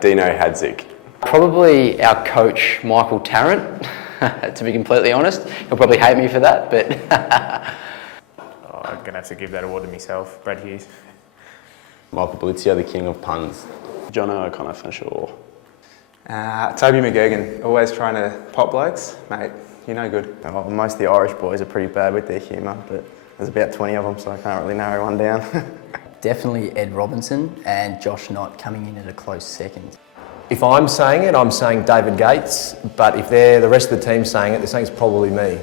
Dino Hadzik. Probably our coach, Michael Tarrant, to be completely honest. He'll probably hate me for that, but... I'm going to have to give that award to myself, Brad Hughes. Michael Balizio, the king of puns. Jono O'Connor for sure. Toby McGurgan, always trying to pop blokes. Mate, you're no good. Well, most of the Irish boys are pretty bad with their humour, but there's about 20 of them, so I can't really narrow one down. Definitely Ed Robinson and Josh Knott coming in at a close second. If I'm saying it, I'm saying David Gates, but if the rest of the team's saying it, they're saying it's probably me.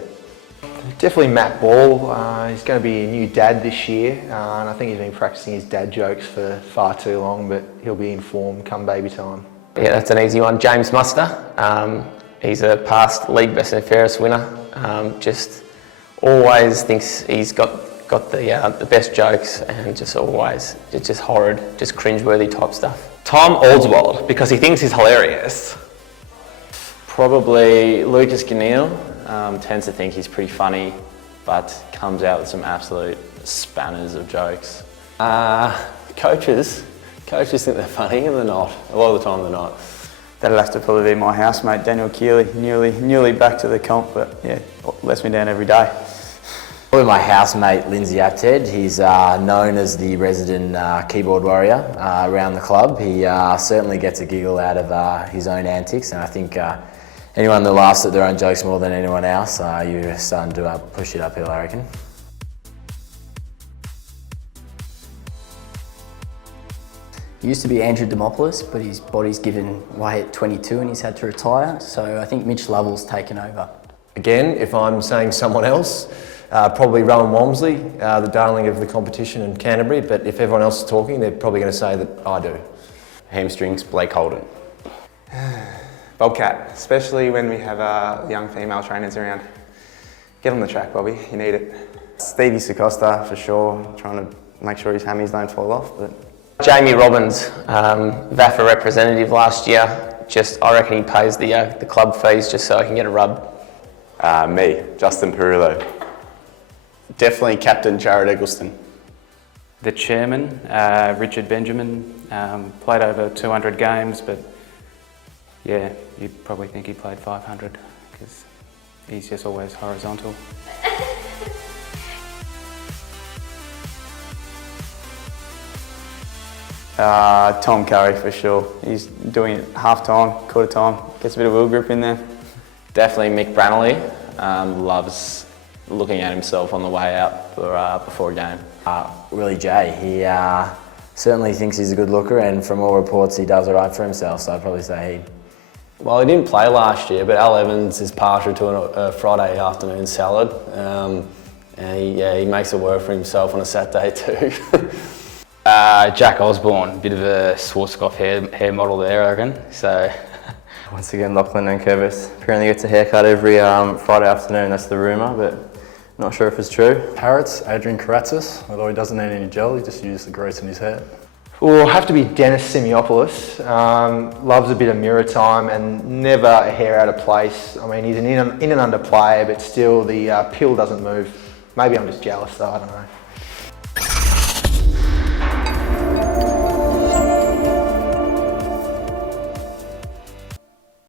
Definitely Matt Ball. He's going to be a new dad this year, and I think he's been practicing his dad jokes for far too long, but he'll be in form come baby time. Yeah, that's an easy one. James Muster. He's a past league best and fairest winner. Just always thinks he's got the best jokes, and just always, it's just horrid, just cringeworthy type stuff. Tom Oldswald, because he thinks he's hilarious. Probably Lucas Ganil. Tends to think he's pretty funny, but comes out with some absolute spanners of jokes. Coaches think they're funny and they're not. A lot of the time they're not. That'll have to probably be my housemate, Daniel Keeley, newly back to the comp, but yeah, lets me down every day. Probably my housemate, Lindsay Apted. He's known as the resident keyboard warrior around the club. He certainly gets a giggle out of his own antics, and I think anyone that laughs at their own jokes more than anyone else, you're starting to push it uphill, I reckon. He used to be Andrew Demopoulos, but his body's given way at 22 and he's had to retire, so I think Mitch Lovell's taken over. Again, if I'm saying someone else, probably Rowan Walmsley, the darling of the competition in Canterbury, but if everyone else is talking, they're probably going to say that I do. Hamstrings, Blake Holden. Bobcat, especially when we have young female trainers around. Get on the track, Bobby, you need it. Stevie Sacosta, for sure, trying to make sure his hammies don't fall off. But Jamie Robbins, VAFA representative last year. I reckon he pays the club fees just so I can get a rub. Me, Justin Perillo. Definitely Captain Jared Eggleston. The chairman, Richard Benjamin, played over 200 games, but yeah, you'd probably think he played 500 because he's just always horizontal. Tom Curry, for sure. He's doing it half time, quarter time, gets a bit of wheel grip in there. Definitely Mick Branley. Loves looking at himself on the way out before a game. Willie J, he certainly thinks he's a good looker, and from all reports he does all right for himself, so I'd probably say he. Well, he didn't play last year, but Al Evans is partial to a Friday afternoon salad, and he makes it work for himself on a Saturday too. Jack Osborne, bit of a Schwarzkopf hair model there, I reckon. So. Once again, Lachlan Nankervis apparently gets a haircut every Friday afternoon. That's the rumour, but not sure if it's true. Parrots, Adrian Karatzis, although he doesn't need any gel, he just uses the grease in his hair. Will have to be Dennis Simiopoulos. Loves a bit of mirror time and never a hair out of place. I mean, he's an in and under player, but still the pill doesn't move. Maybe I'm just jealous though, I don't know.